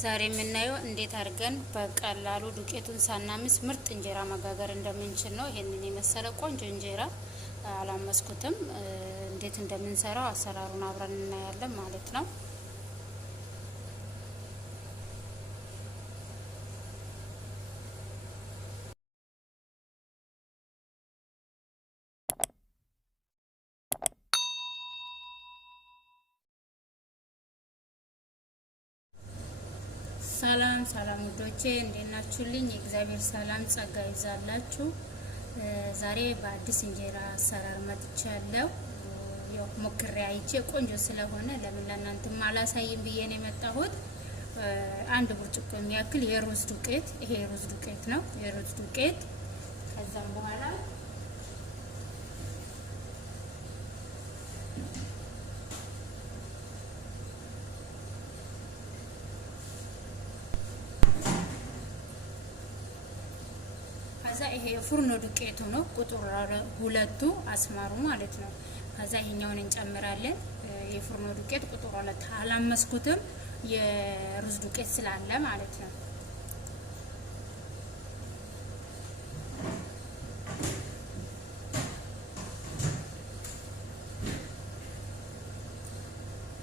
ዛሬ የምናየው እንዴት አድርገን በቀላሉ ዱቄቱን ሳናምስ ምርጥ እንጀራ መጋገር እንደምንችል ነው። ይሄንን የመሰለ ቆንጆ እንጀራ አላመስኩትም። እንዴት እንደምንሰራው አሰራሩን አብረን እናያለን ማለት ነው። ሰላም ሰላም ውዶቼ እንዴት ናችሁልኝ? የእግዚአብሔር ሰላም ጸጋ ይዛላችሁ። ዛሬ በአዲስ እንጀራ አሰራር መጥቻለሁ። ያው ሞክሬ አይቼ ቆንጆ ስለሆነ ለምን ለእናንተም አላሳይም ብዬ ነው የመጣሁት። አንድ ብርጭቆ የሚያክል የሩዝ ዱቄት፣ ይሄ የሩዝ ዱቄት ነው። የሩዝ ዱቄት ከዛም በኋላ ከዛ ይሄ የፉርኖ ዱቄቱ ነው። ቁጥር 2 አስማሩ ማለት ነው። ከዛ ይሄኛውን እንጨምራለን። የፉርኖ ዱቄት ቁጥር 2 አላመስኩትም፣ የሩዝ ዱቄት ስላለ ማለት ነው።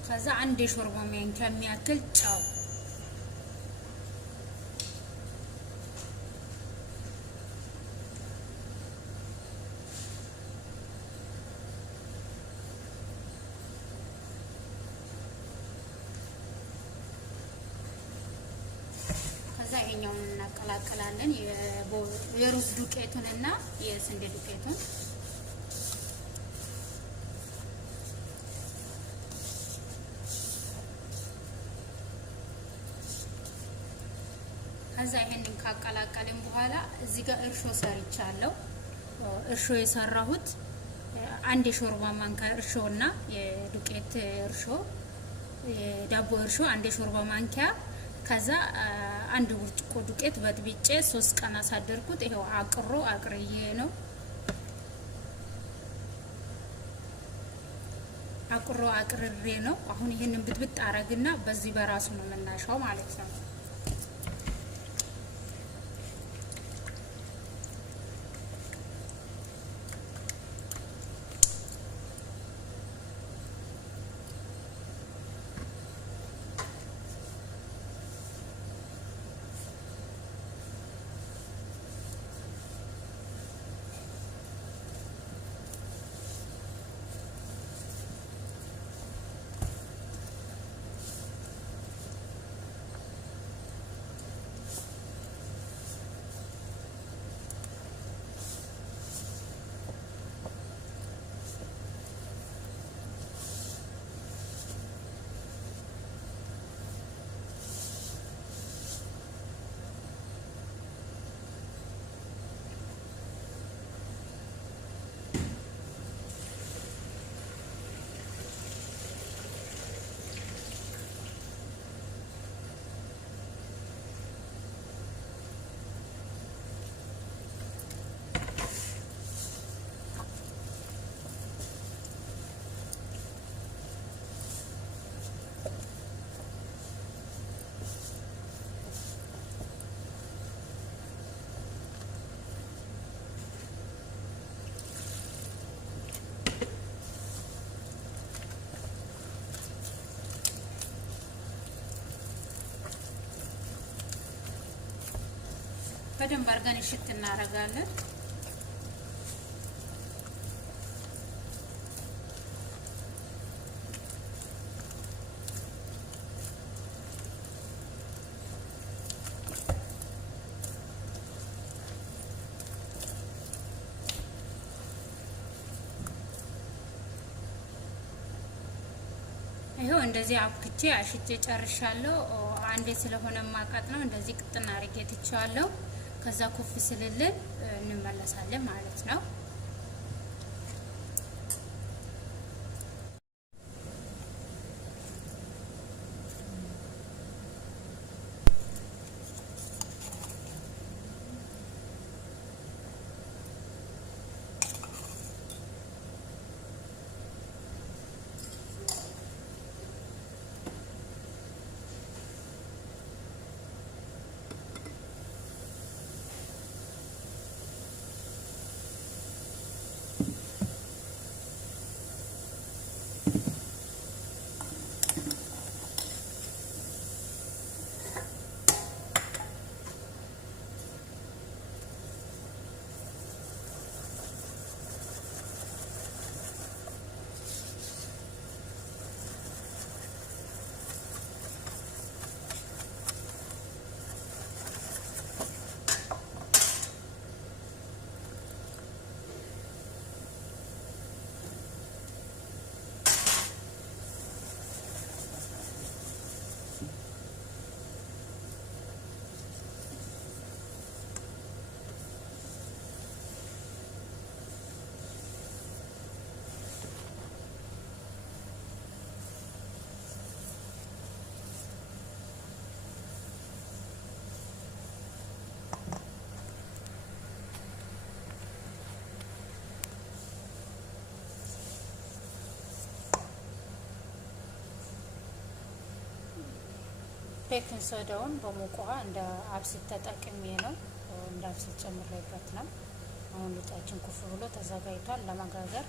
ከዛ አንድ የሾርባ ማንኪያ የሚያክል ጨው፣ ይሄኛውን እናቀላቅላለን። የሩዝ ዱቄቱን እና የስንዴ ዱቄቱን ከዛ ይሄንን ካቀላቀልን በኋላ እዚህ ጋር እርሾ ሰርቻለሁ። እርሾ የሰራሁት አንድ የሾርባ ማንኪያ እርሾ እና የዱቄት እርሾ፣ የዳቦ እርሾ አንድ የሾርባ ማንኪያ፣ ከዛ አንድ ብርጭቆ ዱቄት በጥብጬ 3 ቀን አሳደርኩት። ይሄው አቅርዬ ነው አቅርሬ ነው። አሁን ይሄንን ብጥብጥ አረግና በዚህ በራሱ ነው መናሻው ማለት ነው። በደንብ አድርገን እሽት እናደርጋለን። ይሄው እንደዚህ አብክቼ አሽቼ ጨርሻለሁ። አንዴ ስለሆነ ማቃጥ ነው እንደዚህ ቅጥና አድርጌ ትቼዋለሁ። ከዛ ኮፍ ስልልን እንመለሳለን ማለት ነው። ቤኪንግ ሶዳውን በሙቅ ውሃ እንደ አብሲት ተጠቅሜ ነው እንደ አብሲት ጨምሬበት ነው። አሁን ሊጣችን ኩፍ ብሎ ተዘጋጅቷል ለመጋገር።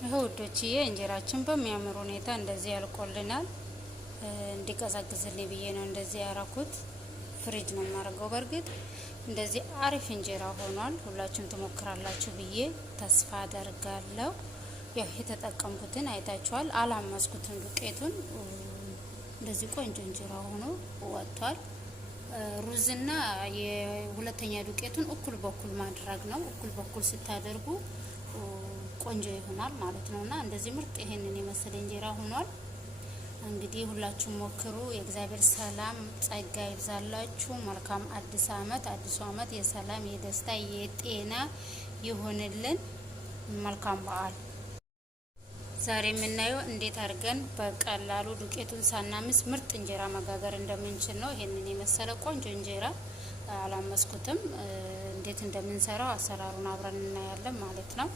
ይሄ ውዶችዬ እንጀራችን በሚያምር ሁኔታ እንደዚህ ያልቆልናል። እንዲቀዘቅዝልኝ ብዬ ነው እንደዚህ ያራኩት። ፍሪጅ ነው የማደርገው። በርግጥ እንደዚህ አሪፍ እንጀራ ሆኗል። ሁላችሁም ትሞክራላችሁ ብዬ ተስፋ አደርጋለሁ። ያው የተጠቀምኩትን አይታችኋል። አላመስኩትም ዱቄቱን። እንደዚህ ቆንጆ እንጀራ ሆኖ ወጥቷል። ሩዝና የሁለተኛ ዱቄቱን እኩል በኩል ማድረግ ነው። እኩል በኩል ስታደርጉ ቆንጆ ይሆናል ማለት ነውና እንደዚህ ምርጥ ይሄንን የመሰለ እንጀራ ሆኗል። እንግዲህ ሁላችሁም ሞክሩ። የእግዚአብሔር ሰላም ጸጋ ይብዛላችሁ። መልካም አዲስ አመት። አዲሱ አመት የሰላም የደስታ የጤና ይሆንልን። መልካም በዓል። ዛሬ የምናየው እንዴት አድርገን በቀላሉ ዱቄቱን ሳናምስ ምርጥ እንጀራ መጋገር እንደምንችል ነው። ይሄንን የመሰለ ቆንጆ እንጀራ አላመስኩትም። እንዴት እንደምንሰራው አሰራሩን አብረን እናያለን ማለት ነው።